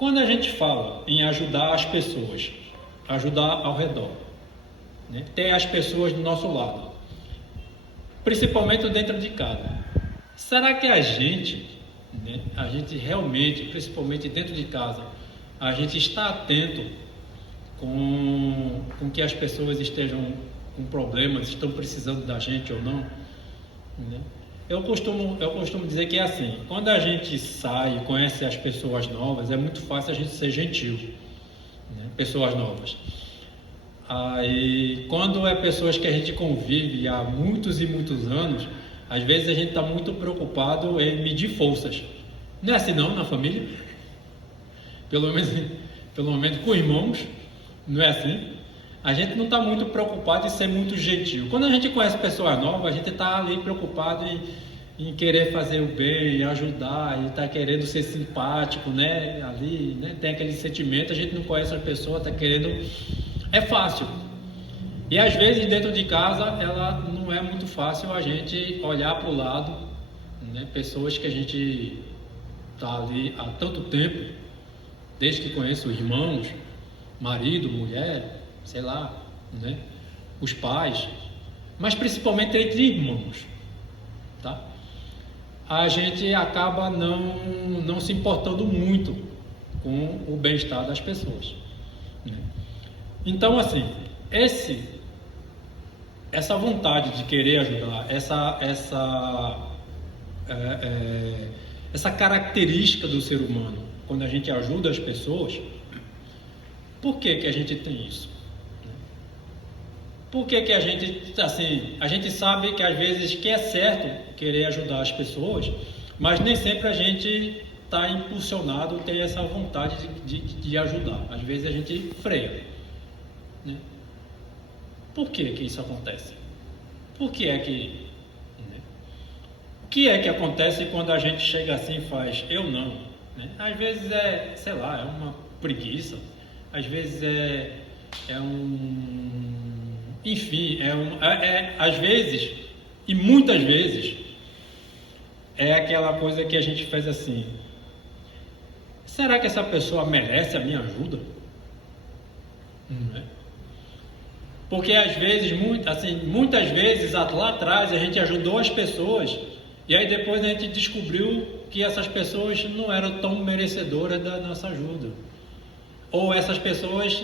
Quando a gente fala em ajudar as pessoas, ajudar ao redor, né? Ter as pessoas do nosso lado, principalmente dentro de casa, será que a gente, né, a gente realmente, principalmente dentro de casa, a gente está atento com que as pessoas estejam com problemas, estão precisando da gente ou não, né? Eu costumo dizer que é assim, quando a gente sai e conhece as pessoas novas, é muito fácil a gente ser gentil, né? Pessoas novas. Aí, quando é pessoas que a gente convive há muitos e muitos anos, às vezes a gente está muito preocupado em medir forças. Não é assim não na família? Pelo menos com irmãos, não é assim? A gente não está muito preocupado em ser muito gentil. Quando a gente conhece pessoas novas, a gente está ali preocupado em querer fazer o bem, ajudar, e está querendo ser simpático, né? Ali, né? Tem aquele sentimento, a gente não conhece a pessoa, está querendo... É fácil. E às vezes dentro de casa, ela não é muito fácil a gente olhar para o lado, né? Pessoas que a gente está ali há tanto tempo, desde que conheço irmãos, marido, mulher, sei lá, né? Os pais, mas principalmente entre irmãos, tá? A gente acaba não se importando muito com o bem-estar das pessoas, né? Então, assim, essa vontade de querer ajudar, essa característica do ser humano, quando a gente ajuda as pessoas, por que a gente tem isso? Por que a gente, assim, a gente sabe que às vezes que é certo querer ajudar as pessoas, mas nem sempre a gente está impulsionado, tem essa vontade de ajudar. Às vezes a gente freia, né? Por que isso acontece? Por que é que... né? O que é que acontece quando a gente chega assim e faz, eu não, né? Às vezes é, sei lá, é uma preguiça, às vezes é um... Enfim, às vezes, e muitas vezes, é aquela coisa que a gente faz assim, será que essa pessoa merece a minha ajuda? Não é? Porque às vezes, muitas vezes lá atrás a gente ajudou as pessoas e aí depois a gente descobriu que essas pessoas não eram tão merecedoras da nossa ajuda. Ou essas pessoas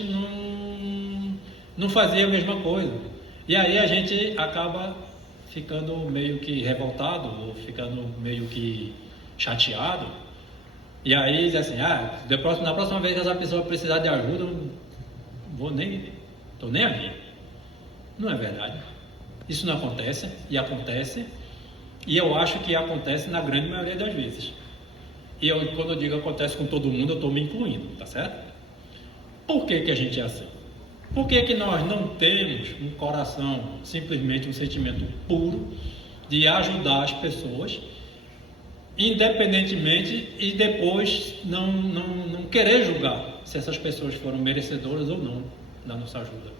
não faziam a mesma coisa. E aí a gente acaba ficando meio que revoltado ou ficando meio que chateado. E aí diz assim, na próxima vez que essa pessoa precisar de ajuda, eu estou nem aí. Não é verdade. Isso não acontece, e eu acho que acontece na grande maioria das vezes. E quando eu digo acontece com todo mundo, eu estou me incluindo, tá certo? Por que a gente é assim? Por que nós não temos um coração, simplesmente um sentimento puro de ajudar as pessoas, independentemente, e depois não querer julgar se essas pessoas foram merecedoras ou não da nossa ajuda?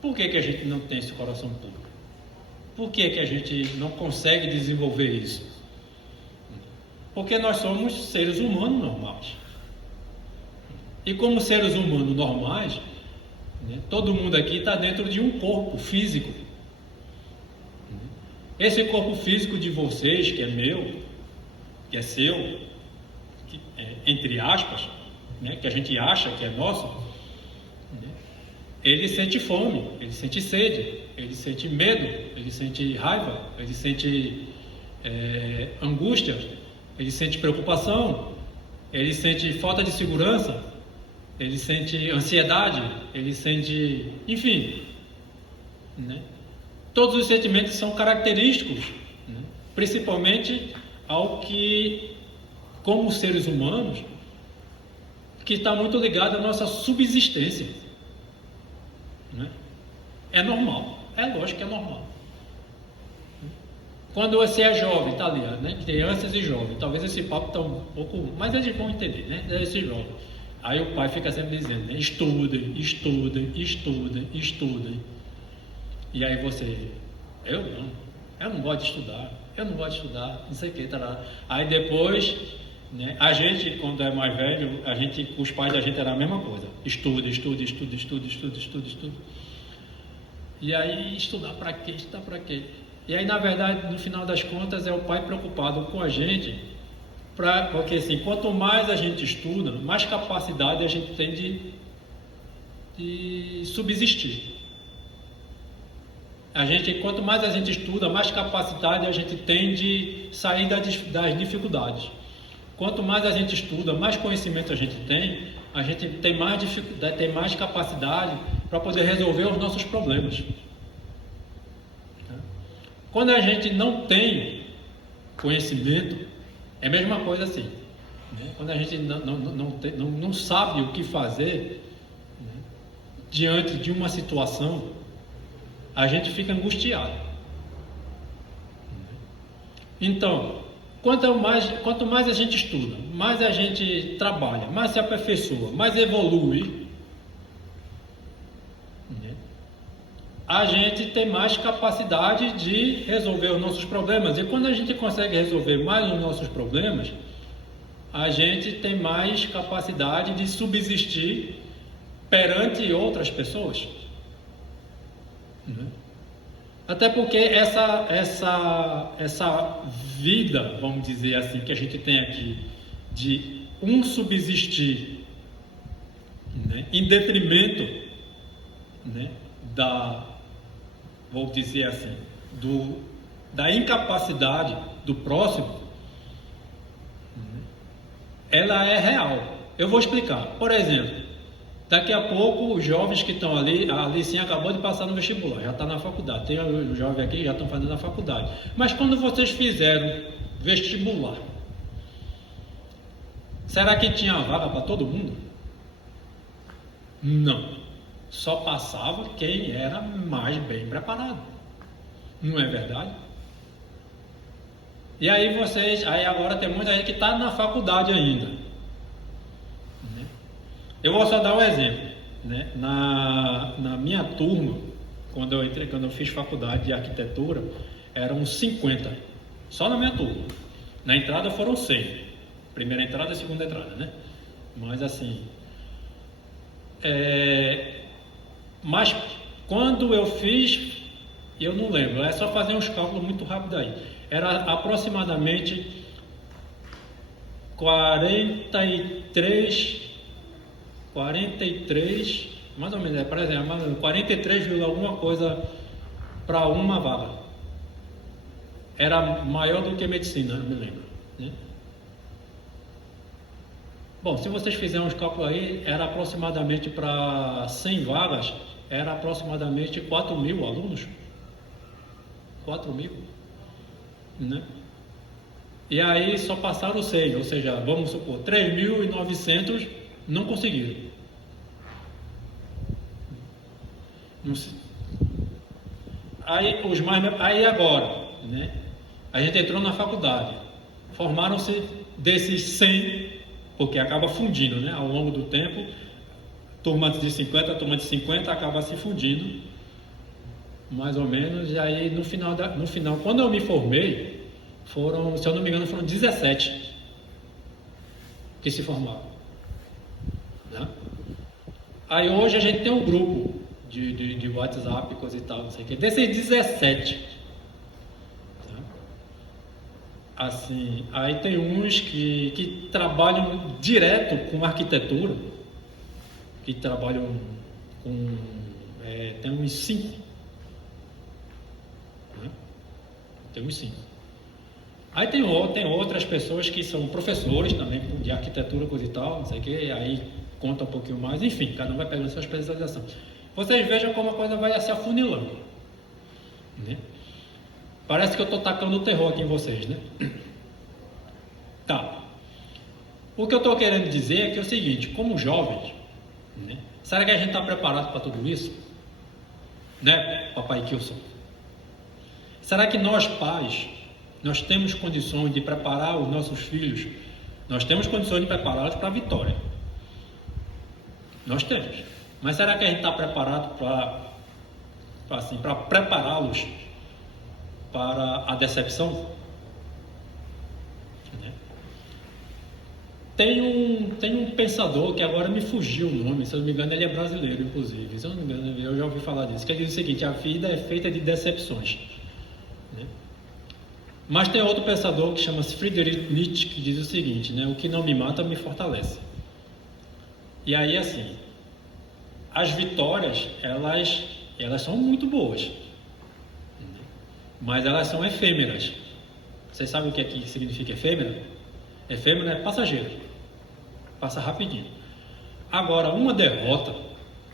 Por que a gente não tem esse coração puro? Por que a gente não consegue desenvolver isso? Porque nós somos seres humanos normais. E como seres humanos normais, né, todo mundo aqui está dentro de um corpo físico. Esse corpo físico de vocês, que é meu, que é seu, que entre aspas, né, que a gente acha que é nosso, né, ele sente fome, ele sente sede, ele sente medo, ele sente raiva, ele sente angústia, ele sente preocupação, ele sente falta de segurança, ele sente ansiedade, ele sente, enfim, né? Todos os sentimentos são característicos, né? Principalmente ao que, como seres humanos, que está muito ligado à nossa subsistência, né? É normal, é lógico que é normal. Quando você é jovem, está ali, né? Crianças e jovens, talvez esse papo está um pouco, mas eles vão entender, né? Esse jovem. Aí o pai fica sempre dizendo, né? Estudem, estudem, estudem, estudem. E aí você, eu não gosto de estudar, não sei o que, tá lá. Aí depois, né? A gente, quando é mais velho, os pais da gente era a mesma coisa. Estuda. E aí, estudar para quê? Estudar para quê? E aí, na verdade, no final das contas, é o pai preocupado com a gente, porque assim, quanto mais a gente estuda, mais capacidade a gente tem de subsistir. Quanto mais a gente estuda, mais capacidade a gente tem de sair das dificuldades. Quanto mais a gente estuda, mais conhecimento a gente tem mais dificuldade, tem mais capacidade para poder resolver os nossos problemas. Quando a gente não tem conhecimento, é a mesma coisa assim, né? Quando a gente não sabe o que fazer, né, diante de uma situação, a gente fica angustiado. Então, quanto mais a gente estuda, mais a gente trabalha, mais se aperfeiçoa, mais evolui, né, a gente tem mais capacidade de resolver os nossos problemas. E quando a gente consegue resolver mais os nossos problemas, a gente tem mais capacidade de subsistir perante outras pessoas. Até porque essa vida, vamos dizer assim, que a gente tem aqui, de subsistir, né, em detrimento, né, vou dizer assim, da incapacidade do próximo, ela é real. Eu vou explicar. Por exemplo, daqui a pouco os jovens que estão ali, a Alicinha acabou de passar no vestibular, já está na faculdade, tem os jovens aqui que já estão fazendo a faculdade. Mas quando vocês fizeram vestibular, será que tinha vaga para todo mundo? Não. Só passava quem era mais bem preparado. Não é verdade? E aí agora tem muita gente que está na faculdade ainda. Eu vou só dar um exemplo, né? Na minha turma, quando eu fiz faculdade de arquitetura, eram 50, só na minha turma. Na entrada foram 100, primeira entrada e segunda entrada, né? Mas assim, mas quando eu fiz, eu não lembro, é só fazer uns cálculos muito rápidos aí. Era aproximadamente 43, mais ou menos, por exemplo, 43, alguma coisa para uma vaga. Era maior do que medicina, não me lembro, né? Bom, se vocês fizerem uns cálculos aí, era aproximadamente para 100 vagas, era aproximadamente 4.000 alunos. 4.000, né? E aí só passaram 100, ou seja, vamos supor, 3.900 não conseguiram. Aí agora, né? A gente entrou na faculdade, formaram-se desses 100, porque acaba fundindo, né? Ao longo do tempo, turma de 50 acaba se fundindo, mais ou menos. E aí no final, quando eu me formei, se eu não me engano, foram 17 que se formaram, né? Aí hoje a gente tem um grupo de WhatsApp, coisa e tal, não sei o que. Desses 17, né? Assim, aí tem uns que trabalham direto com arquitetura, que trabalham com, tem uns 5, né? Tem uns 5. Aí tem outras pessoas que são professores também de arquitetura, coisa e tal, não sei o que, aí conta um pouquinho mais, enfim, cada um vai pegando sua especialização. Vocês vejam como a coisa vai se afunilando, né? Parece que eu estou tacando o terror aqui em vocês, né? Tá. O que eu estou querendo dizer é que é o seguinte, como jovens, né? Será que a gente está preparado para tudo isso? Né, papai Kilson? Será que nós pais, nós temos condições de preparar os nossos filhos? Nós temos condições de prepará-los para a vitória. Nós temos. Mas será que a gente está preparado para prepará-los para a decepção? Tem um pensador que agora me fugiu o nome, se eu não me engano ele é brasileiro, inclusive, se eu não me engano eu já ouvi falar disso, que ele diz o seguinte: a vida é feita de decepções, né? Mas tem outro pensador que chama-se Friedrich Nietzsche, que diz o seguinte, né? O que não me mata me fortalece. E aí, assim, as vitórias, elas são muito boas, mas elas são efêmeras. Vocês sabem o que significa efêmera? Efêmera é passageiro, passa rapidinho. Agora, uma derrota,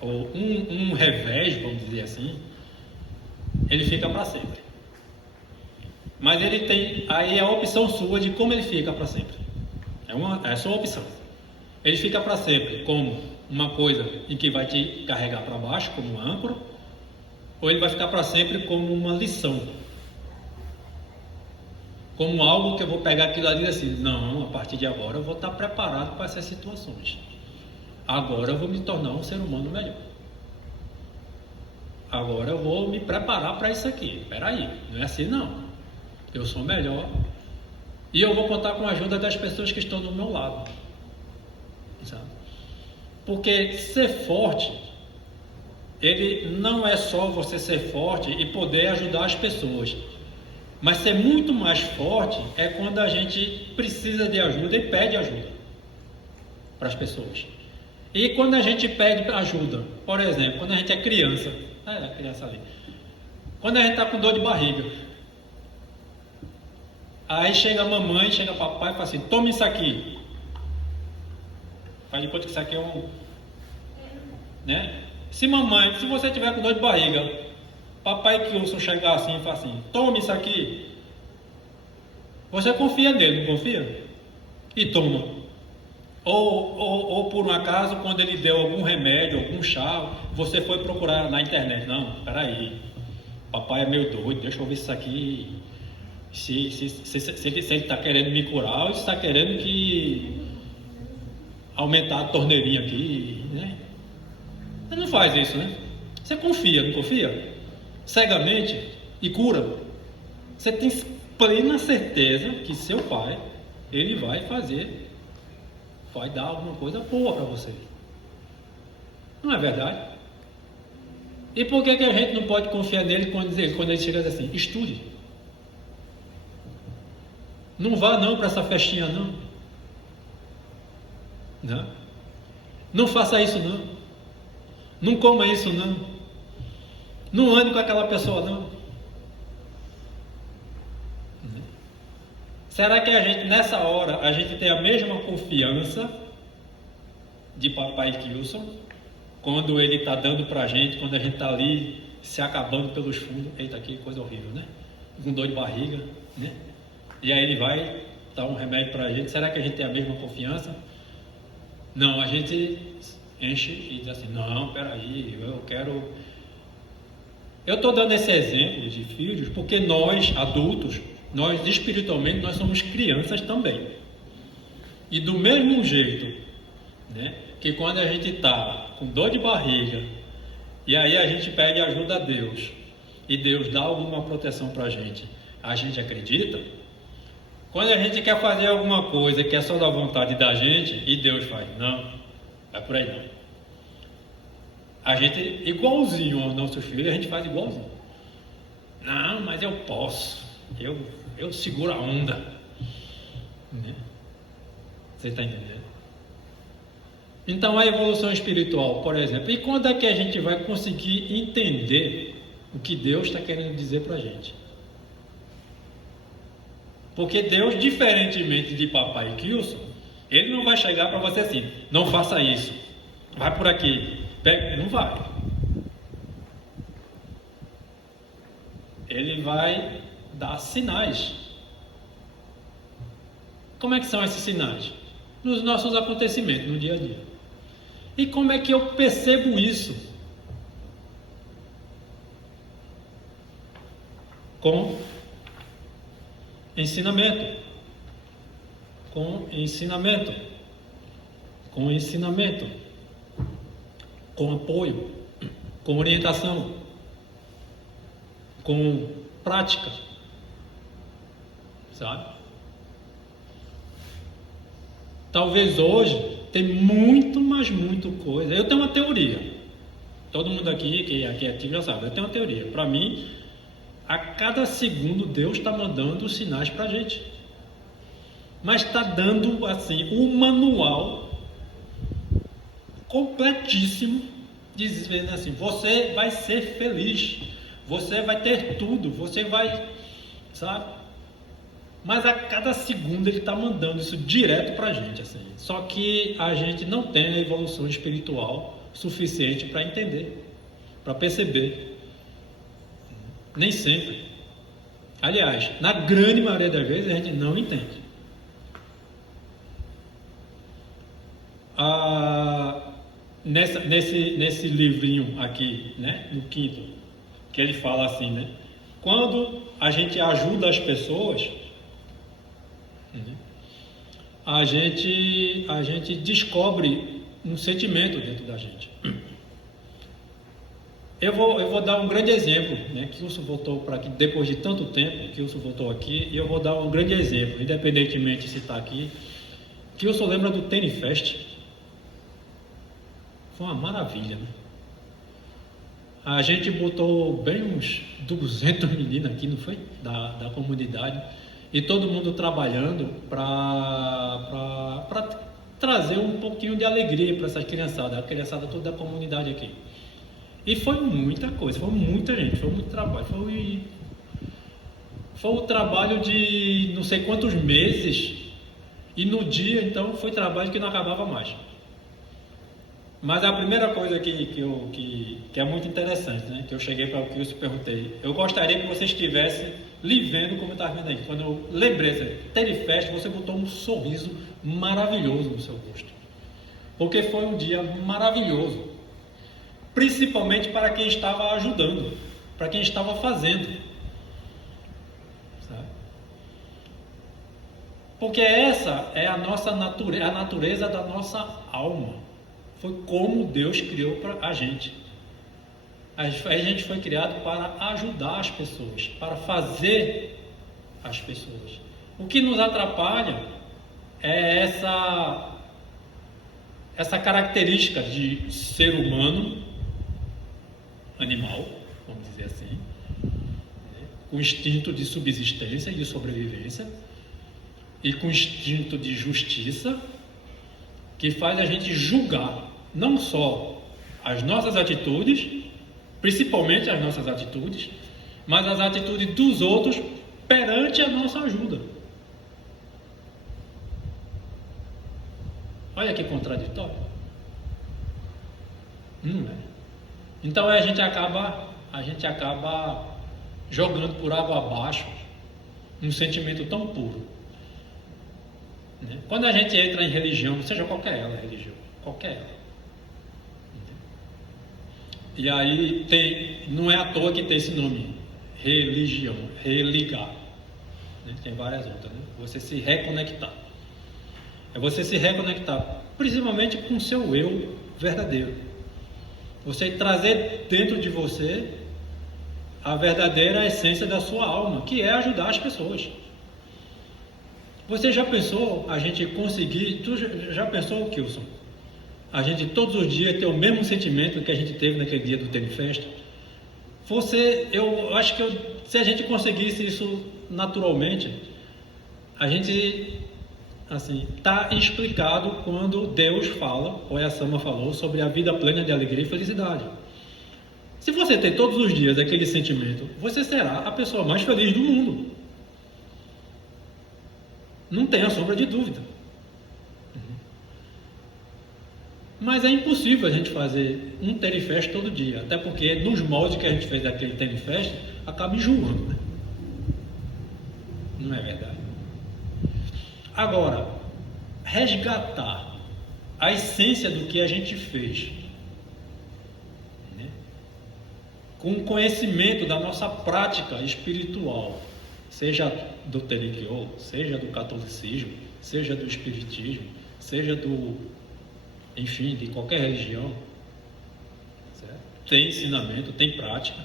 ou um revés, vamos dizer assim, ele fica para sempre. Mas ele tem, aí é a opção sua de como ele fica para sempre. É a sua opção. Ele fica para sempre como uma coisa em que vai te carregar para baixo, como uma âncora, ou ele vai ficar para sempre como uma lição, como algo que eu vou pegar aquilo ali e dizer assim: não, a partir de agora eu vou estar preparado para essas situações. Agora eu vou me tornar um ser humano melhor. Agora eu vou me preparar para isso aqui. Espera aí, não é assim não. Eu sou melhor e eu vou contar com a ajuda das pessoas que estão do meu lado, sabe? Porque ser forte, ele não é só você ser forte e poder ajudar as pessoas, mas ser muito mais forte é quando a gente precisa de ajuda e pede ajuda para as pessoas. E quando a gente pede ajuda, por exemplo, quando a gente é criança, a criança ali, quando a gente está com dor de barriga, aí chega a mamãe, chega o papai e fala assim: toma isso aqui. Faz de conta que isso aqui é um, né? Se você tiver com dor de barriga, papai que ouça chegar assim e fala assim: toma isso aqui. Você confia nele, não confia? E toma. Ou por um acaso, quando ele deu algum remédio, algum chá, você foi procurar na internet: não, peraí, papai é meio doido, deixa eu ver isso aqui. Se ele está querendo me curar, ou se está querendo que aumentar a torneirinha aqui, né? Você não faz isso, né? Você confia, não confia? Cegamente e cura. Você tem plena certeza que seu pai, ele vai dar alguma coisa boa para você. Não é verdade? E por que a gente não pode confiar nele quando ele chega assim: estude. Não vá não para essa festinha não. Não faça isso não. Não coma isso não. Não ande com aquela pessoa não. Será que nessa hora, a gente tem a mesma confiança de papai Kilson, quando ele está dando para a gente, quando a gente está ali se acabando pelos fundos? Eita, que coisa horrível, né? Com dor de barriga, né? E aí ele vai dar um remédio para a gente. Será que a gente tem a mesma confiança? Não, a gente enche e diz assim: não, peraí, eu estou dando esse exemplo de filhos porque nós, adultos, nós espiritualmente, nós somos crianças também. E do mesmo jeito, né, que quando a gente está com dor de barriga, e aí a gente pede ajuda a Deus, e Deus dá alguma proteção para a gente acredita. Quando a gente quer fazer alguma coisa que é só da vontade da gente, e Deus faz: não, é por aí não. A gente, igualzinho aos nossos filhos, a gente faz igualzinho. Não, mas eu posso, eu seguro a onda, né? Você está entendendo? Então a evolução espiritual, por exemplo, e quando é que a gente vai conseguir entender o que Deus está querendo dizer para a gente? Porque Deus, diferentemente de papai Kilson, ele não vai chegar para você assim: não faça isso, vai por aqui, não vai. Ele vai dar sinais. Como é que são esses sinais? Nos nossos acontecimentos, no dia a dia. E como é que eu percebo isso? Com ensinamento. Com ensinamento. Com ensinamento. Com apoio. Com orientação. Com prática. Sabe? Talvez hoje tem muito, mas muito coisa. Eu tenho uma teoria. Todo mundo aqui que é ativo já sabe. Eu tenho uma teoria. Para mim, a cada segundo Deus está mandando sinais para a gente. Mas está dando assim um manual completíssimo, dizendo assim: você vai ser feliz, você vai ter tudo, você vai, sabe? Mas a cada segundo ele está mandando isso direto para a gente, assim. Só que a gente não tem a evolução espiritual suficiente para entender, para perceber. Nem sempre. Aliás, na grande maioria das vezes a gente não entende. Nesse livrinho aqui, né, no quinto, que ele fala assim, né? Quando a gente ajuda as pessoas, a gente descobre um sentimento dentro da gente. Eu vou dar um grande exemplo, né? Kilson voltou para aqui depois de tanto tempo. Kilson voltou aqui e eu vou dar um grande exemplo, independentemente se está aqui. Kilson lembra do Tennis Fest? Foi uma maravilha, né? A gente botou bem uns 200 meninos aqui, não foi? Da comunidade. E todo mundo trabalhando para trazer um pouquinho de alegria para essas criançadas, a criançada toda da comunidade aqui. E foi muita coisa, foi muita gente, foi muito trabalho. Foi um trabalho de não sei quantos meses. E no dia, então, foi trabalho que não acabava mais. Mas a primeira coisa que é muito interessante, né? Que eu cheguei para o Kilson e perguntei: eu gostaria que você estivesse lhe vendo como eu estava vendo aí. Quando eu lembrei, Tennis Fest, você botou um sorriso maravilhoso no seu rosto. Porque foi um dia maravilhoso. Principalmente para quem estava ajudando, para quem estava fazendo. Sabe? Porque essa é a nossa natureza, a natureza da nossa alma. Foi como Deus criou para a gente. A gente foi criado para ajudar as pessoas, para fazer as pessoas. O que nos atrapalha é essa característica de ser humano, animal, vamos dizer assim, né? Com instinto de subsistência e de sobrevivência, e com instinto de justiça, que faz a gente julgar não só as nossas atitudes, principalmente as nossas atitudes, mas as atitudes dos outros perante a nossa ajuda. Olha que contraditório. Não é? Então a gente acaba jogando por água abaixo um sentimento tão puro. Né? Quando a gente entra em religião, seja qualquer ela, religião, qualquer ela. E aí não é à toa que tem esse nome, religião, religar. Né? Tem várias outras, né? Você se reconectar. É você se reconectar, principalmente com o seu eu verdadeiro. Você trazer dentro de você a verdadeira essência da sua alma, que é ajudar as pessoas. Você já pensou a gente conseguir, tu já pensou, Kilson? A gente todos os dias ter o mesmo sentimento que a gente teve naquele dia do Tennis Fest? Eu acho que se a gente conseguisse isso naturalmente, a gente, assim, está explicado quando Deus fala, ou a Sama falou, sobre a vida plena de alegria e felicidade. Se você ter todos os dias aquele sentimento, você será a pessoa mais feliz do mundo. Não tenha sombra de dúvida. Mas é impossível a gente fazer um Tennis Fest todo dia, até porque nos moldes que a gente fez daquele Tennis Fest, acaba enjoando, né? Não é verdade? Agora, resgatar a essência do que a gente fez, né? Com o conhecimento da nossa prática espiritual, seja do Terequiô, seja do catolicismo, seja do espiritismo, seja enfim, de qualquer religião, certo? Tem ensinamento, tem prática,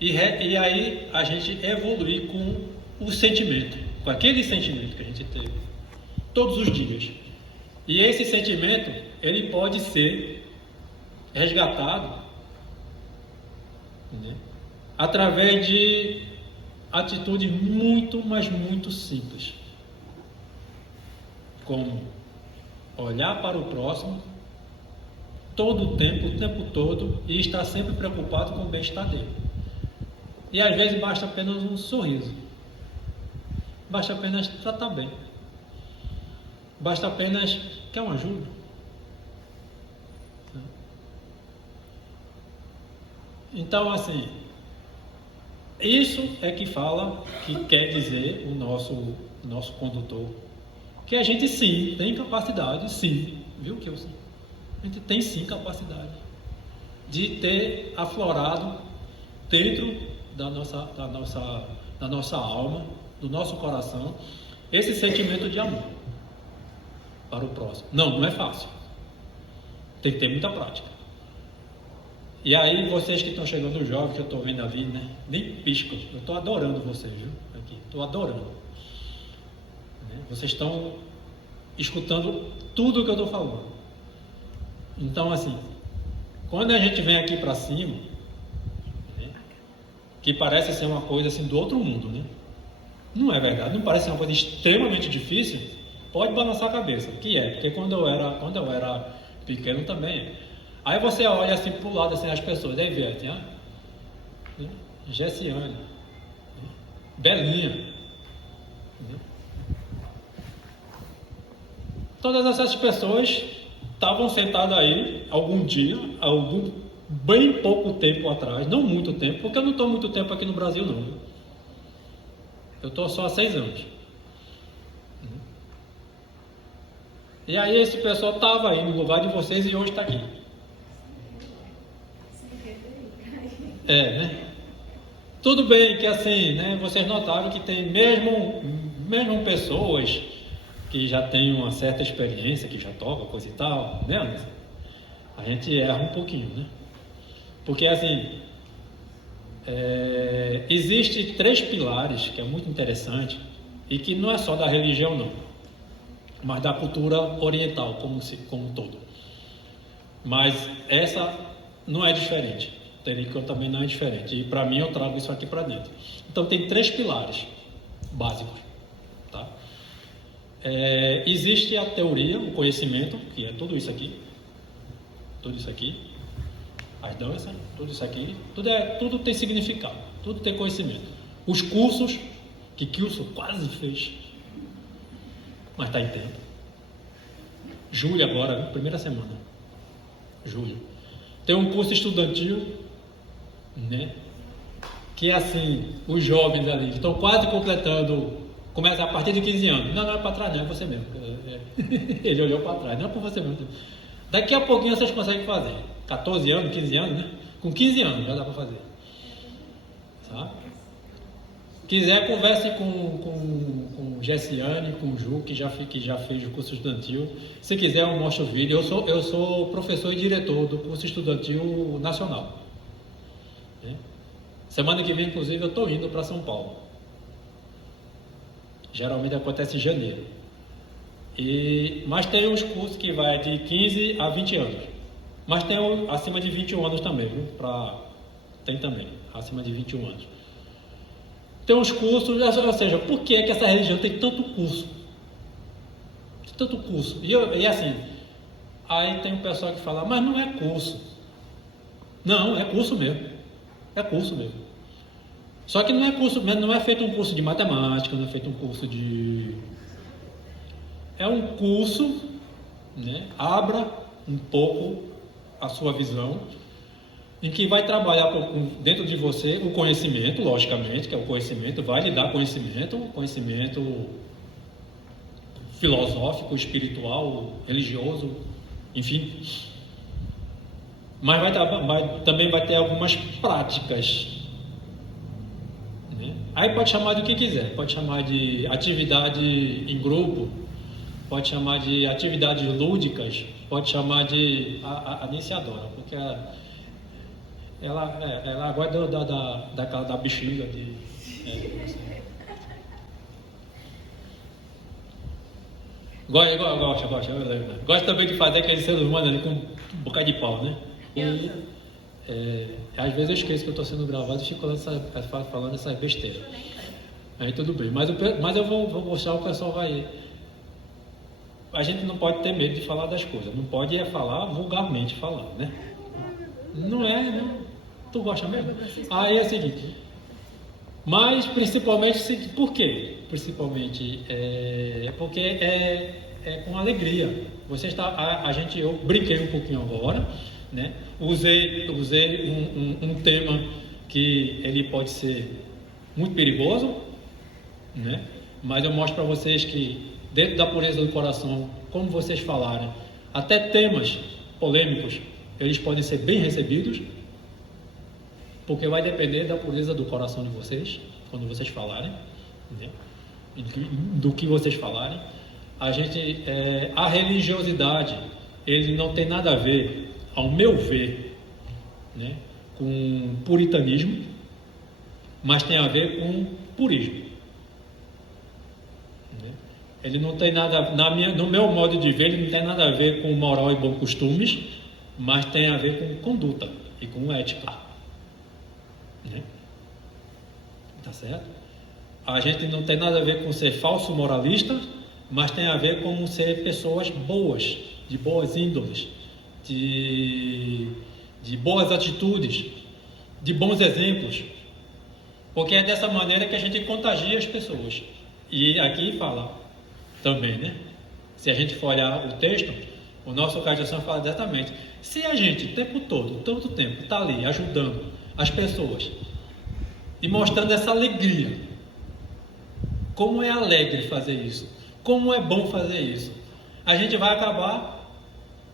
e aí a gente evoluir com o sentimento, com aquele sentimento que a gente teve, todos os dias. E esse sentimento, ele pode ser resgatado, né, através de atitudes muito, mas muito simples, como olhar para o próximo todo o tempo todo, e estar sempre preocupado com o bem-estar dele. E às vezes basta apenas um sorriso, basta apenas tratar bem, basta apenas quer uma ajuda. Então, assim, isso é que fala, que quer dizer o nosso condutor, que a gente sim tem capacidade, sim, viu, que a gente tem sim capacidade de ter aflorado dentro da nossa alma, do nosso coração, esse sentimento de amor para o próximo. Não é fácil. Tem que ter muita prática. E aí, vocês que estão chegando jovens, que eu estou vendo ali, né? Nem piscam. Eu estou adorando vocês, viu? Aqui, estou adorando. Né? Vocês estão escutando tudo o que eu estou falando. Então, assim, quando a gente vem aqui para cima, né, que parece ser uma coisa assim do outro mundo, né? Não é verdade, não parece ser uma coisa extremamente difícil. Pode balançar a cabeça, que é, porque quando eu era pequeno também. Aí você olha assim para o lado, assim, as pessoas, aí Ivete, Gessiane, Belinha, todas essas pessoas estavam sentadas aí algum dia, bem pouco tempo atrás, não muito tempo, porque eu não estou muito tempo aqui no Brasil não. Eu estou só há 6 anos. E aí esse pessoal estava aí no lugar de vocês e hoje está aqui. Né? Tudo bem que assim, né, vocês notaram que tem mesmo pessoas que já têm uma certa experiência, que já tocam, coisa e tal, né, Anderson? A gente erra um pouquinho, né? Porque assim, existe 3 pilares que é muito interessante e que não é só da religião não, mas da cultura oriental como um todo. Mas essa não é diferente. Telecão também não é diferente. E para mim eu trago isso aqui para dentro. Então tem 3 pilares básicos. Tá? Existe a teoria, o conhecimento, que é tudo isso aqui. Tudo isso aqui. As danças, tudo isso aqui. Tudo tem significado. Tudo tem conhecimento. Os cursos, que Kilson quase fez. Mas está em tempo. Julho agora, primeira semana. Julho. Tem um curso estudantil, né? Que é assim, os jovens ali estão quase completando, começa a partir de 15 anos. Não é para trás, não, é você mesmo. Ele olhou para trás, não é para você mesmo. Daqui a pouquinho vocês conseguem fazer. 14 anos, 15 anos, né? Com 15 anos já dá para fazer. Tá? Quiser, converse com Gessiane, com o Ju, que já fez o curso estudantil. Se quiser, eu mostro o vídeo. Eu sou professor e diretor do curso estudantil nacional. Semana que vem, inclusive, eu estou indo para São Paulo. Geralmente acontece em janeiro. Mas tem uns cursos que vai de 15 a 20 anos. Mas tem acima de 21 anos também, viu? Tem também, acima de 21 anos. Tem uns cursos, ou seja, por que essa religião tem tanto curso? Tem tanto curso. E assim, aí tem um pessoal que fala, mas não é curso. Não, é curso mesmo. É curso mesmo. Só que não é curso mesmo, não é feito um curso de matemática, não é feito um curso de... É um curso, né? Abra um pouco a sua visão, em que vai trabalhar dentro de você o conhecimento, logicamente, que é o conhecimento, vai lhe dar conhecimento filosófico, espiritual, religioso, enfim. Mas também vai ter algumas práticas. Né? Aí pode chamar de o que quiser, pode chamar de atividade em grupo, pode chamar de atividades lúdicas, pode chamar de... A Nice adora, porque ela agora da bexiga Gosta. Gosta também de fazer aquele ser humano ali com um bocado de pau, né? E, às vezes eu esqueço que eu estou sendo gravado e fico falando essas besteiras. Aí tudo bem, mas eu vou mostrar, o pessoal vai... A gente não pode ter medo de falar das coisas, não pode falar vulgarmente falar, né? Não é, não. Tu gosta mesmo? Aí é o seguinte, mas principalmente, por quê? Principalmente porque é com alegria. Você está, eu brinquei um pouquinho agora, né? Usei um tema que ele pode ser muito perigoso, né? Mas eu mostro para vocês que dentro da pureza do coração, como vocês falarem, até temas polêmicos, eles podem ser bem recebidos, porque vai depender da pureza do coração de vocês, quando vocês falarem, né? Do que vocês falarem. A religiosidade, ele não tem nada a ver, ao meu ver, né, com puritanismo, mas tem a ver com purismo. Né? Ele não tem nada, no meu modo de ver, ele não tem nada a ver com moral e bons costumes, mas tem a ver com conduta e com ética. Né? Tá certo? A gente não tem nada a ver com ser falso moralista, mas tem a ver com ser pessoas boas, de boas índoles, de boas atitudes, de bons exemplos, porque é dessa maneira que a gente contagia as pessoas. E aqui fala também, né? Se a gente for olhar o texto, o nosso Cajação fala exatamente, se a gente o tempo todo, todo o tempo, está ali ajudando as pessoas e mostrando essa alegria, como é alegre fazer isso, como é bom fazer isso, a gente vai acabar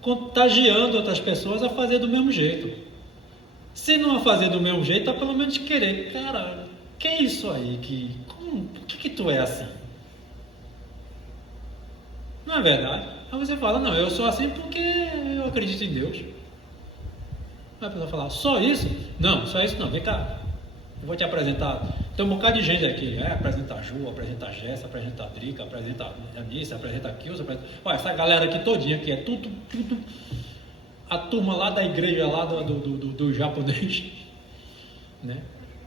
contagiando outras pessoas a fazer do mesmo jeito. Se não a fazer do mesmo jeito, a pelo menos querer, cara, que é isso aí? Por que tu é assim? Não é verdade? Aí você fala, não, eu sou assim porque eu acredito em Deus. Aí a pessoa fala, só isso? Não, só isso não, vem cá, eu vou te apresentar. Tem um bocado de gente aqui, apresenta a Ju, apresenta a Jéssica, apresenta a Drica, apresenta a Anice, apresenta a Kilson, olha, essa galera aqui todinha aqui, é tudo a turma lá da igreja lá do japonês, né?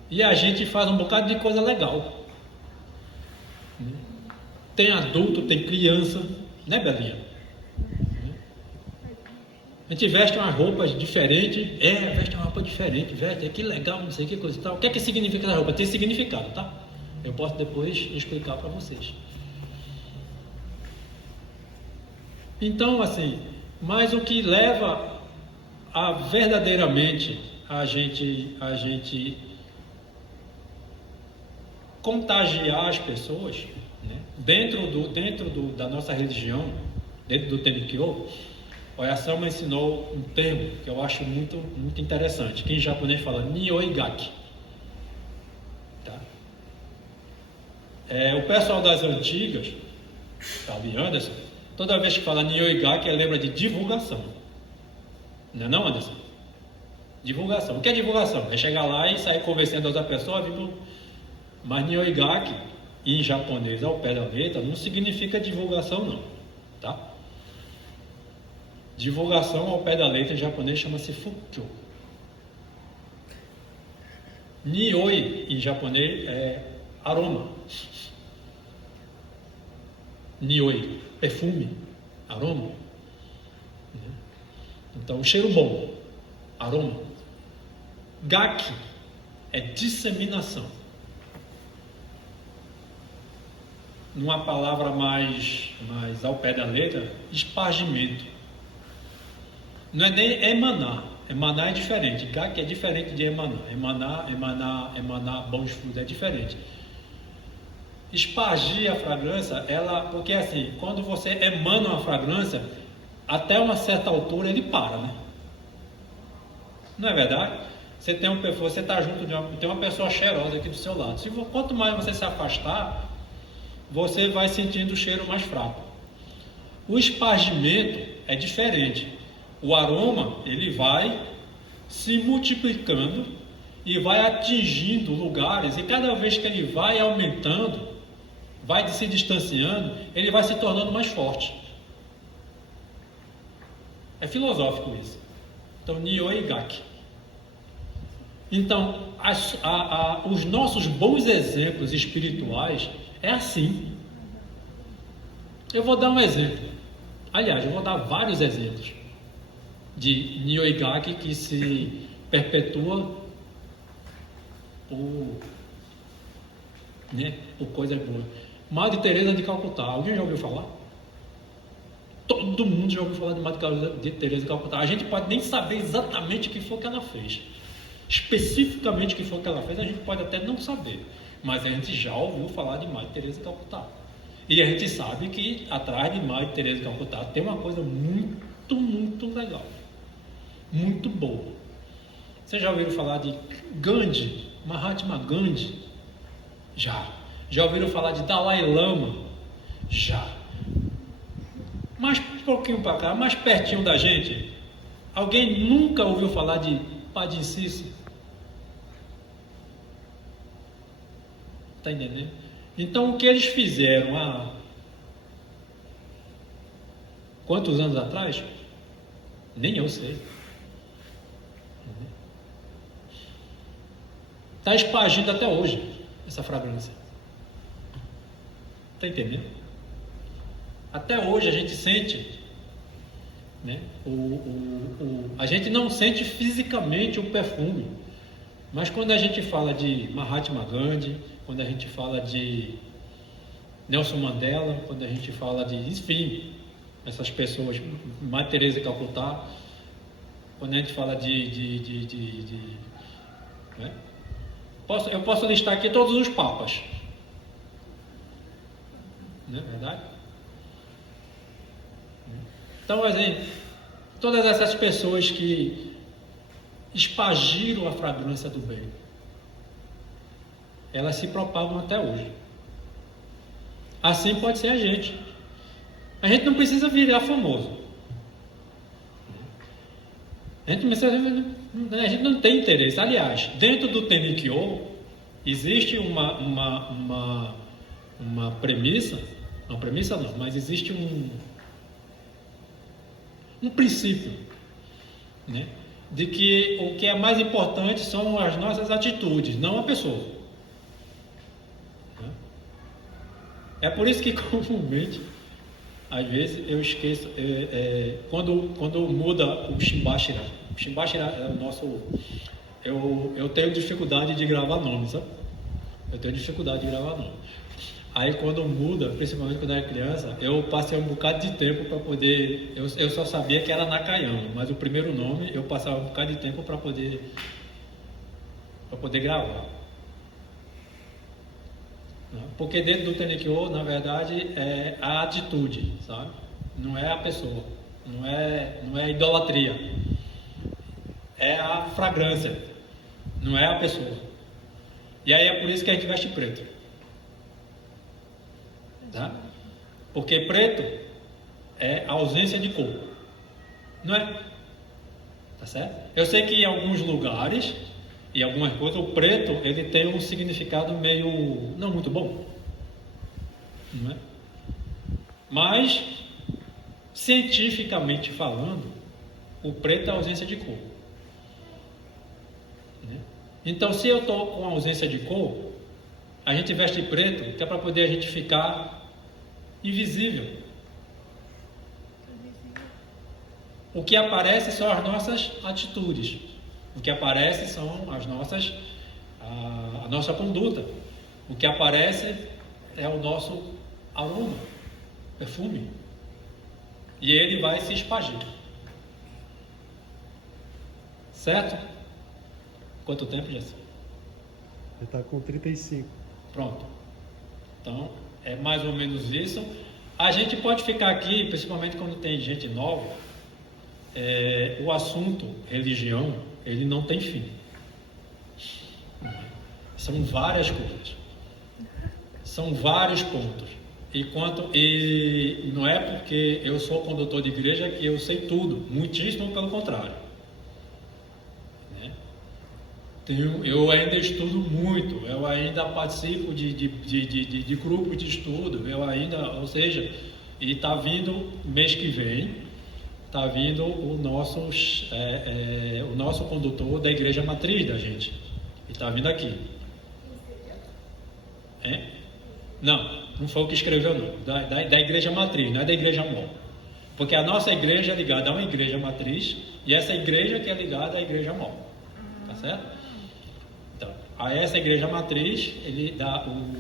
E a gente faz um bocado de coisa legal, né? Tem adulto, tem criança, né, Belinha? A gente veste umas roupas diferentes, veste uma roupa diferente, veste, que legal, não sei que coisa e tal. O que é que significa essa roupa? Tem significado, tá? Eu posso depois explicar para vocês. Então, assim, mas o que leva a verdadeiramente a gente contagiar as pessoas, né? dentro da nossa religião, dentro do Tenrikyo, o Oyasama ensinou um termo que eu acho muito, muito interessante, que em japonês fala Nyoigaki. Tá? O pessoal das antigas, sabe, Anderson, toda vez que fala Nyoigaki, lembra de divulgação. Não é não, Anderson? Divulgação. O que é divulgação? É chegar lá e sair convencendo outra pessoa, mas Nyoigaki, em japonês, ao pé da letra, não significa divulgação, não. Tá? Divulgação ao pé da letra em japonês chama-se Fukkyo. Nioi em japonês é aroma. Nioi, perfume, aroma. Então, cheiro bom, aroma. Gaki é disseminação. Numa palavra mais ao pé da letra, espargimento. Não é nem emanar. Emanar é diferente. Gaki é diferente de emanar. Emanar bons frutos é diferente. Espargir a fragrância, porque assim, quando você emana uma fragrância, até uma certa altura ele para, né? Não é verdade? Você tem um perfume, você está junto tem uma pessoa cheirosa aqui do seu lado. Quanto mais você se afastar, você vai sentindo o cheiro mais fraco. O espargimento é diferente. O aroma, ele vai se multiplicando e vai atingindo lugares, e cada vez que ele vai aumentando, vai se distanciando, ele vai se tornando mais forte. É filosófico isso. Então, Nyoigaki. Então, os nossos bons exemplos espirituais é assim. Eu vou dar um exemplo. Aliás, eu vou dar vários exemplos de Nyoigaki que se perpetua por coisas boas. Madre Teresa de Calcutá. Alguém já ouviu falar? Todo mundo já ouviu falar de Madre Teresa de Calcutá. A gente pode nem saber exatamente o que foi que ela fez. Especificamente o que foi que ela fez, a gente pode até não saber. Mas a gente já ouviu falar de Madre Teresa de Calcutá. E a gente sabe que atrás de Madre Teresa de Calcutá tem uma coisa muito, muito legal. Muito boa. Vocês já ouviram falar de Gandhi? Mahatma Gandhi? Já. Já ouviram falar de Dalai Lama? Já. Mais um pouquinho para cá, mais pertinho da gente, alguém nunca ouviu falar de Padre Cícero? Está entendendo? Então, o que eles fizeram há quantos anos atrás? Nem eu sei. Está espargindo até hoje essa fragrância. Está entendendo? Até hoje a gente sente, né? A gente não sente fisicamente o perfume, mas quando a gente fala de Mahatma Gandhi, quando a gente fala de Nelson Mandela, quando a gente fala de, enfim, essas pessoas, Madre Teresa de Calcutá, quando a gente fala né? Eu posso listar aqui todos os papas, não é verdade? Então, assim, todas essas pessoas que espargiram a fragrância do bem, elas se propagam até hoje. Assim pode ser a gente. A gente não precisa virar famoso. A gente não tem interesse. Aliás, dentro do Tenikyo existe uma premissa, não premissa não, mas existe um princípio, né? De que o que é mais importante são as nossas atitudes, não a pessoa. É por isso que comumente, às vezes eu esqueço, quando muda o Shimbashira é o nosso, eu tenho dificuldade de gravar nomes, sabe? Eu tenho dificuldade de gravar nomes. Aí quando muda, principalmente quando eu era criança, eu passei um bocado de tempo para poder, eu só sabia que era Nakayama, mas o primeiro nome eu passava um bocado de tempo para poder gravar. Porque dentro do Tenikyo, na verdade, é a atitude, sabe? Não é a pessoa, não é a idolatria, é a fragrância, não é a pessoa. E aí é por isso que a gente veste preto, tá? Porque preto é ausência de cor, não é? Tá certo? Eu sei que em alguns lugares e algumas coisas, o preto ele tem um significado meio não muito bom, não é? Mas cientificamente falando, o preto é ausência de cor, né? Então, se eu estou com ausência de cor, a gente veste preto que é para poder a gente ficar invisível. O que aparece são as nossas atitudes. O que aparece são a nossa conduta. O que aparece é o nosso aroma, perfume. E ele vai se espargir. Certo? Quanto tempo, Jéssica? Já está com 35. Pronto. Então, é mais ou menos isso. A gente pode ficar aqui, principalmente quando tem gente nova, o assunto religião, ele não tem fim. São várias coisas. São vários pontos. E não é porque eu sou condutor de igreja que eu sei tudo. Muitíssimo pelo contrário. Eu ainda estudo muito, eu ainda participo de grupos de estudo, ou seja, e está vindo mês que vem, está vindo o nosso condutor da igreja matriz da gente, e está vindo aqui. Não foi o que escreveu não, da igreja matriz, não é da igreja mãe. Porque a nossa igreja é ligada a uma igreja matriz, e essa igreja que é ligada à igreja mãe, tá certo? Então, a essa igreja matriz,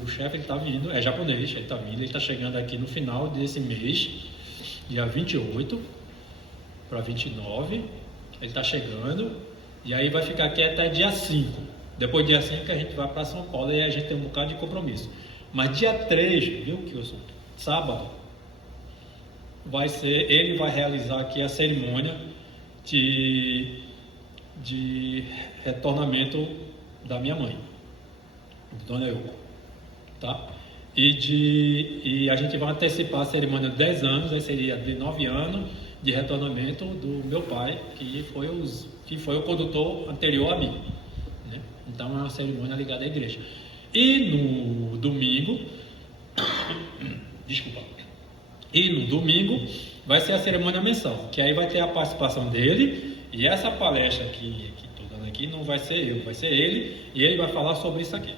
o chefe está vindo, é japonês, ele está vindo, ele está chegando aqui no final desse mês, dia 28 para 29, ele está chegando, e aí vai ficar aqui até dia 5. Depois do dia 5 a gente vai para São Paulo e a gente tem um bocado de compromisso. Mas dia 3, viu, Kilson? Sábado, ele vai realizar aqui a cerimônia de retornamento da minha mãe, Dona Yoko, tá? E a gente vai antecipar a cerimônia de 10 anos, aí seria de 9 anos de retornamento do meu pai, que foi o condutor anterior a mim, né? Então é uma cerimônia ligada à igreja. E no domingo, vai ser a cerimônia mensal, que aí vai ter a participação dele, e essa palestra que estou dando aqui não vai ser eu, vai ser ele, e ele vai falar sobre isso aqui,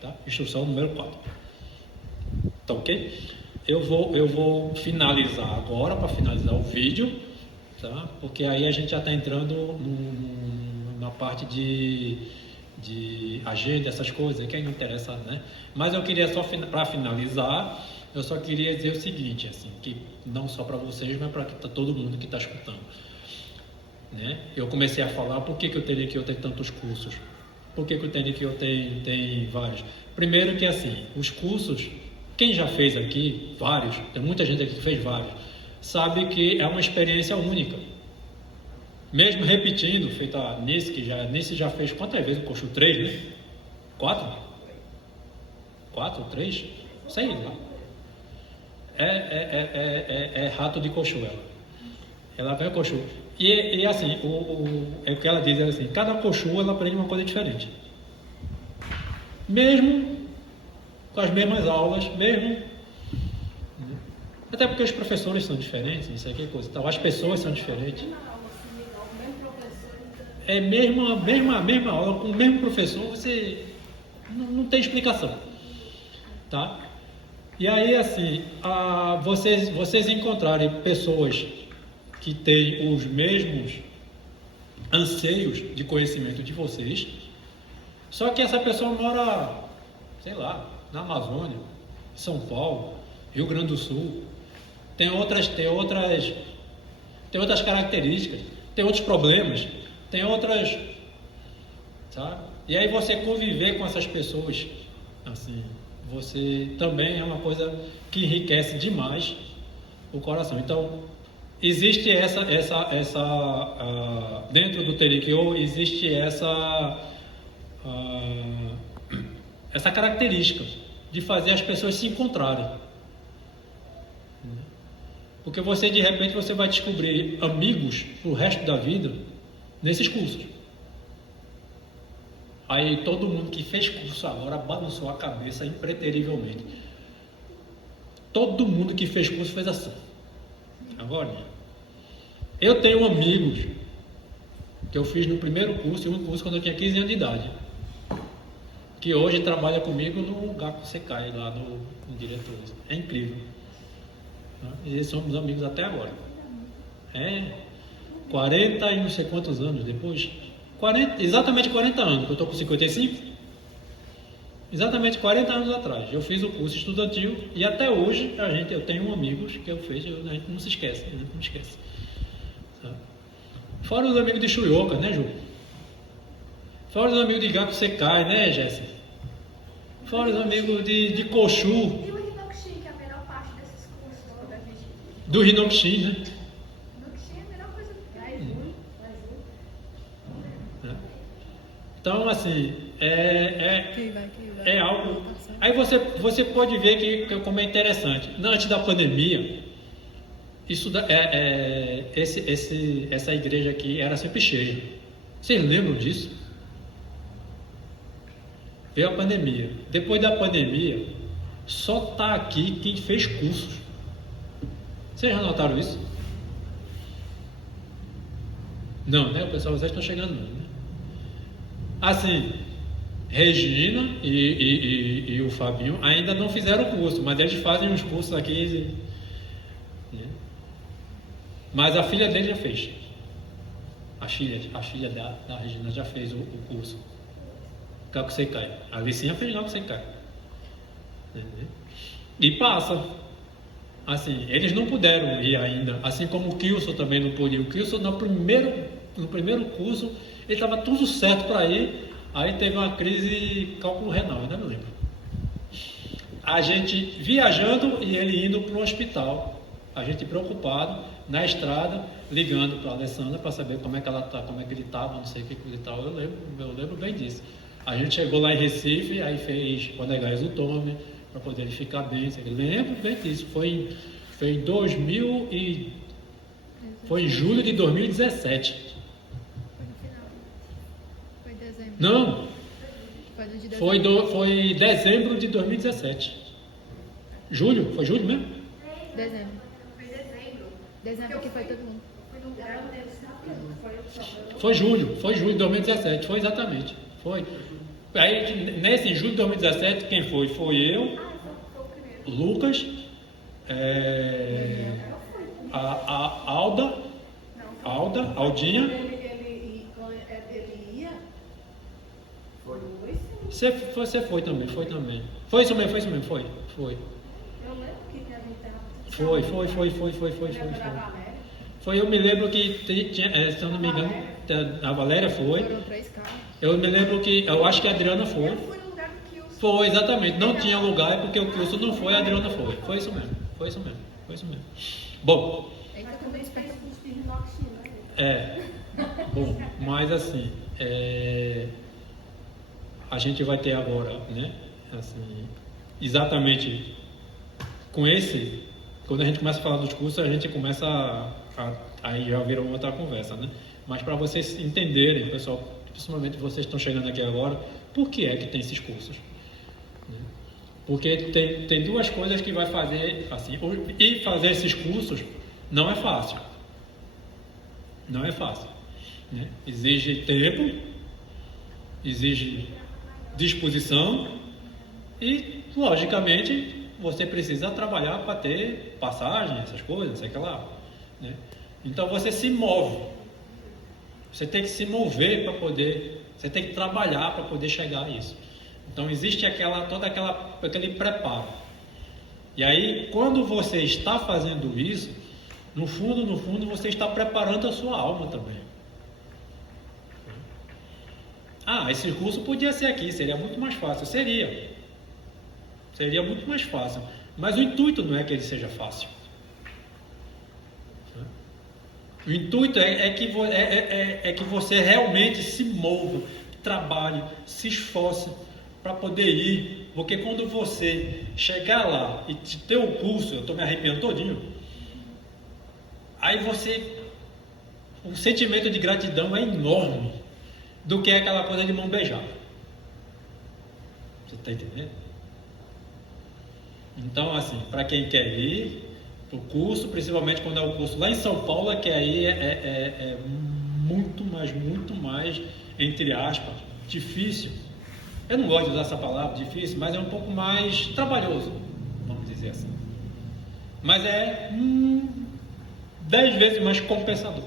tá? Instrução número 4. Tá ok? Eu vou finalizar agora, para finalizar o vídeo, tá? Porque aí a gente já está entrando na parte de agenda, essas coisas, que não interessa, né? Mas eu queria só, para finalizar, eu só queria dizer o seguinte, assim, que não só para vocês, mas para todo mundo que está escutando, né? Eu comecei a falar por que eu teria que eu ter tantos cursos, por que eu teria que eu ter vários. Primeiro que assim, os cursos, quem já fez aqui vários, tem muita gente aqui que fez vários, sabe que é uma experiência única. Mesmo repetindo, feita a Nice já fez quantas vezes o Koshu? 3, né? 4? 3? Sei lá. É rato de Koshu ela vem Koshu. E assim, é o que ela diz, assim, cada Koshu ela aprende uma coisa diferente. Mesmo com as mesmas aulas, até porque os professores são diferentes, isso aqui é coisa, então as pessoas são diferentes. É mesma aula, com o mesmo professor, você não tem explicação, tá? E aí, assim, vocês encontrarem pessoas que têm os mesmos anseios de conhecimento de vocês, só que essa pessoa mora, sei lá, na Amazônia, São Paulo, Rio Grande do Sul, tem outras características, tem outros problemas, tem outras, sabe? E aí você conviver com essas pessoas, assim, você também é uma coisa que enriquece demais o coração. Então, existe dentro do Terikyo, existe essa característica de fazer as pessoas se encontrarem. Porque de repente, você vai descobrir amigos pro resto da vida nesses cursos. Aí todo mundo que fez curso agora balançou a cabeça impreterivelmente. Todo mundo que fez curso fez assim. Agora, eu tenho amigos que eu fiz no primeiro curso e um curso quando eu tinha 15 anos de idade, que hoje trabalha comigo no Gaku Sekai, lá no diretor. É incrível. E somos amigos até agora. 40 e não sei quantos anos depois. Exatamente 40 anos, que eu estou com 55. Exatamente 40 anos atrás. Eu fiz o curso estudantil e até hoje eu tenho amigos que eu fiz, a gente não se esquece, Tá? Fora os amigos de Shuyoka, né, Ju? Fora os amigos de Gaku Sekai, né, Jéssica? Fora os amigos de Koshu. E o Hinokushin, que é a melhor parte desses cursos toda a gente. Do Hinokushin, né? Hinokushin é a melhor coisa que tem. Então, assim, é algo. Aí você pode ver que como é interessante. Antes da pandemia, essa igreja aqui era sempre cheia. Vocês lembram disso? Veio a pandemia. Depois da pandemia, só está aqui quem fez cursos. Vocês já notaram isso? Não, né? O pessoal, vocês estão chegando, não, né? Assim, Regina e o Fabinho ainda não fizeram o curso, mas eles fazem os cursos aqui. Né? Mas a filha dele já fez. A filha da Regina já fez o curso. Gakuseikai. A Licinha fez Gakuseikai. E passa. Assim, eles não puderam ir ainda. Assim como o Kilson também não pôde ir. O Kilson no primeiro curso, ele estava tudo certo para ir. Aí teve uma crise de cálculo renal, ainda me lembro. A gente viajando e ele indo para o hospital. A gente preocupado, na estrada, ligando para a Alessandra para saber como é que ela tá, como é que ele estava, não sei o que coisa e tal. Eu lembro bem disso. A gente chegou lá em Recife, aí fez o Onegás do Tome, para poder ele ficar bem. Eu lembro bem disso. Foi em 2000 e... Foi em julho de 2017. Foi no final. Foi em dezembro. Não, Foi no de dezembro. foi dezembro de 2017. Julho? Foi julho mesmo? Dezembro. Foi em dezembro. Dezembro que foi todo mundo. Fui no grau dele, sabe? Foi julho de 2017, foi exatamente. Foi. Aí, nesse julho de 2017, quem foi? Foi eu, Ah, então foi o primeiro. Lucas, a Aldinha. Ele ia. Você foi também. Foi isso mesmo. Foi. Eu lembro que a gente era. Foi. Foi, eu me lembro que tinha, se eu não me engano, a Valéria foi. Foram 3 carros. Eu me lembro que, eu acho que a Adriana foi. Eu fui no lugar do Kilson. Foi, exatamente. Não tinha lugar, é porque o Kilson não foi, a Adriana foi. Foi isso mesmo. Bom, Eita, Mas como também eles fez pensam. curso de inoxina, né? bom, mas assim, a gente vai ter agora, né? Assim, exatamente com esse, quando a gente começa a falar dos cursos, a gente começa aí já vira uma outra conversa, né? Mas para vocês entenderem, pessoal, principalmente vocês estão chegando aqui agora, por que é que tem esses cursos? Né? Porque tem duas coisas que vai fazer, assim, e fazer esses cursos não é fácil. Não é fácil. Né? Exige tempo, exige disposição e, logicamente, você precisa trabalhar para ter passagem, essas coisas, sei lá. Né? Então você se move. Você tem que se mover para poder, você tem que trabalhar para poder chegar a isso. Então existe aquele preparo. E aí, quando você está fazendo isso, no fundo, você está preparando a sua alma também. Esse curso podia ser aqui, seria muito mais fácil. Seria muito mais fácil. Mas o intuito não é que ele seja fácil. O intuito é que você realmente se mova, trabalhe, se esforce para poder ir. Porque quando você chegar lá e ter o curso, eu estou me arrepiando todinho, aí o sentimento de gratidão é enorme do que é aquela coisa de mão beijada. Você está entendendo? Então, assim, para quem quer ir para o curso, principalmente quando é o curso lá em São Paulo, que aí é muito mais, entre aspas, difícil. Eu não gosto de usar essa palavra, difícil, mas é um pouco mais trabalhoso, vamos dizer assim. Mas é 10 vezes mais compensador.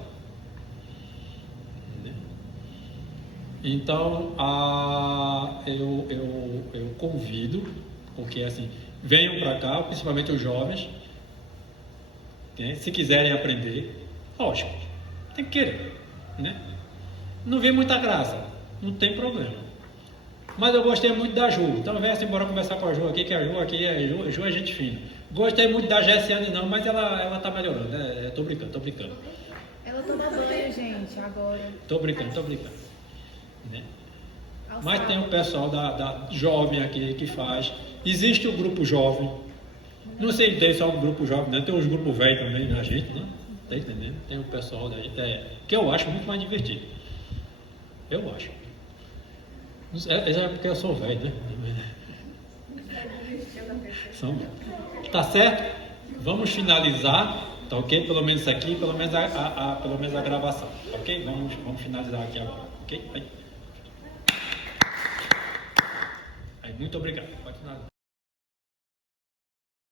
Então, eu convido, porque assim, venham para cá, principalmente os jovens, né? Se quiserem aprender, lógico, tem que querer, né? Não vê muita graça, não tem problema. Mas eu gostei muito da Ju, então venha-se embora conversar com a Ju aqui, que a Ju aqui Ju é gente fina. Gostei muito da Gessiane não, mas ela tá melhorando, né? Tô brincando. Ela toma banho, gente, agora. Tô brincando. Né? Ao Mas tem sábado. o pessoal da jovem aqui que faz. Existe o grupo jovem. Não sei se tem só um grupo jovem, né? Tem os grupos velhos também, né? A gente, né? Tá entendendo? Tem o pessoal da gente, que eu acho muito mais divertido. Eu acho. É porque eu sou velho, né? Tá certo? Vamos finalizar, tá ok? Pelo menos aqui, pelo menos pelo menos a gravação, tá ok? Vamos finalizar aqui agora, ok? Aí, muito obrigado. Pode finalizar.